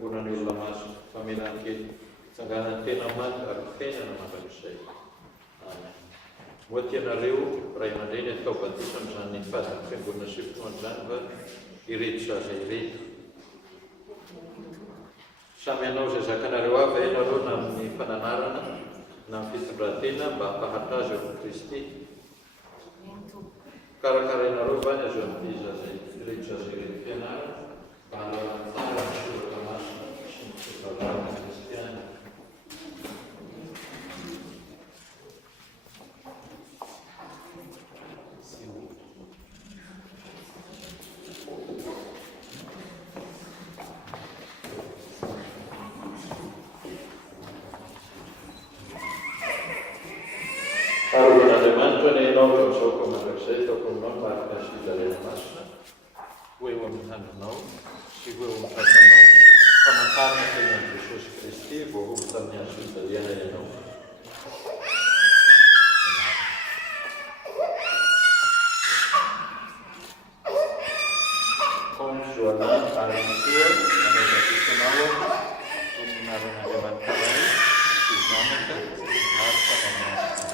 fiangonan'ny olona maso famelan-kely tsanganany tena maty ary fiainana mandrakizay. Amen. Moaty ianareo ray aman-dreny atao batisa amin'izany fadiny fiangonana sy fotoana izany fa ireto zaza ireto. Samy ianao izay zakanareo avy ianareo na amin'ny fananarana na amin'ny fitondran-tena mba hampahatra azy eo amin'i Kristy. Karakarainareo va ny azo amin'ity zaza ireto zaza ireto fianarana mba halalany tsara ny soratra masina sy ny fivavahana kristiana. Arovan'Andriamanitra ny ianao amin'izao mandrakizay taoko aminao marika ny fizarena masina ho eo amin'ny handrinao sy ho eo amin'ny trasanao famantarana tenan'i Jesosy Kristy voahory tamin'ny azo fijaliana ianao. Joana ary Soa manao amin'ny naran'Andriamanitra ray sy zanaka ary fanamasina.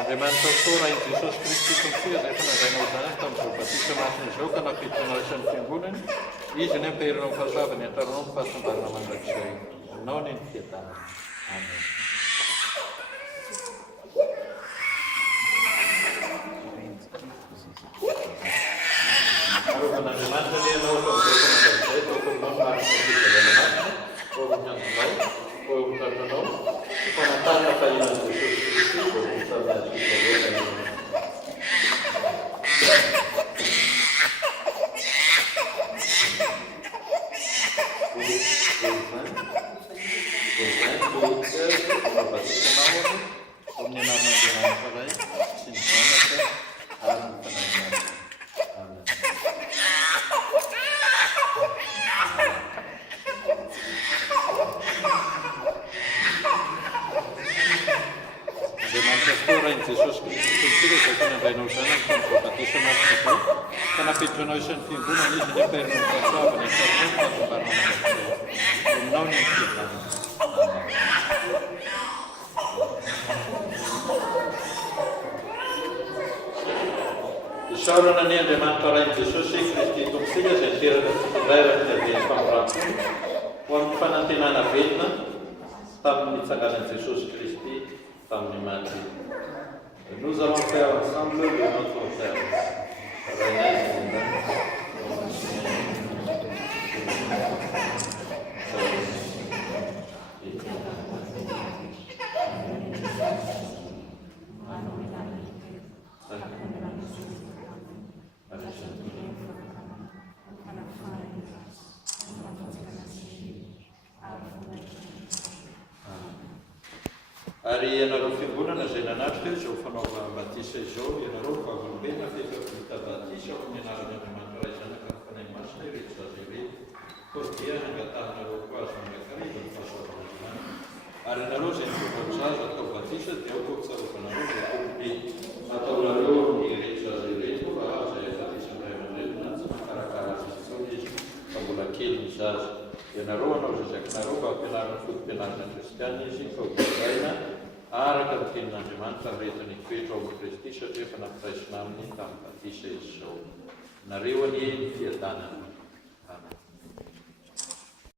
Andriamanitra soa raha i Jesosy Kristy tompotsika izay fanandrainao izany tamin'izao batisa masina izao ka napitrinao isan'ny fiangonany, izy ny ampaherinao fahasoavany ataronao ny fahasambarana mandrakizay aminao ny fiadanana. Amen. Arovan'Andriamanitra ny ianao tamin'izao mandrakizay taoko aminao marika ny fijaliana masina ho eo amin'ny handrinao ho eo amin'ny tratranao famantarana fahinan'i Jesosy Kristy voahory tamin'ny azo fijaliana ianao. Jesosy Kristy tompotsika izay fanandrainao zanany tamin'izao batisa masina izao ka napetranao isan'ny fiangonana, izy ny ampaherinao fahasoavany ataronao ny fahasambarana mandrakizay aminao ny fiadanana. Isaorana ny Andriamanitra ray Jesosy Kristy tompotsika izay niteraka fitondrairana ny aveny famoratony ho amin'ny fanantenana velona tamin'ny nitsanganan'i Jesosy Kristy tamin'ny maty. Nous allons faire ensemble le notre service. Ary ianareo fiangonana izay nanatrika izao fanaova batisa izao, ianareo vavolombelona fefavita batisa ao amin'ny anaran'ny Andriamanitra ray zanaka ny fanahy masina ireto zaza ireto, koa dia nangatahanareo koa azo mangakariva ny fahasoavana izany. Ary ianareo izay nivoaka zaza atao batisa dia ao koa fitsarovanareo izay tompobe ataonareo amin'ny ireto zaza ireto fa izay batisa ray aman-dreny na tsy makarakara azy itony izy fa mbola kely ny zaza. Ianareo anao izay zakinareo mba ampianarana fotom-pianarana kristiana izy fa hovaina araka ny tenin'Andriamanitra rehetra ny toetra ao amin'ny Kristy satria efa nampiraisina aminy tamin'ny batisa izy izao. Nareo anie ny fiadanana.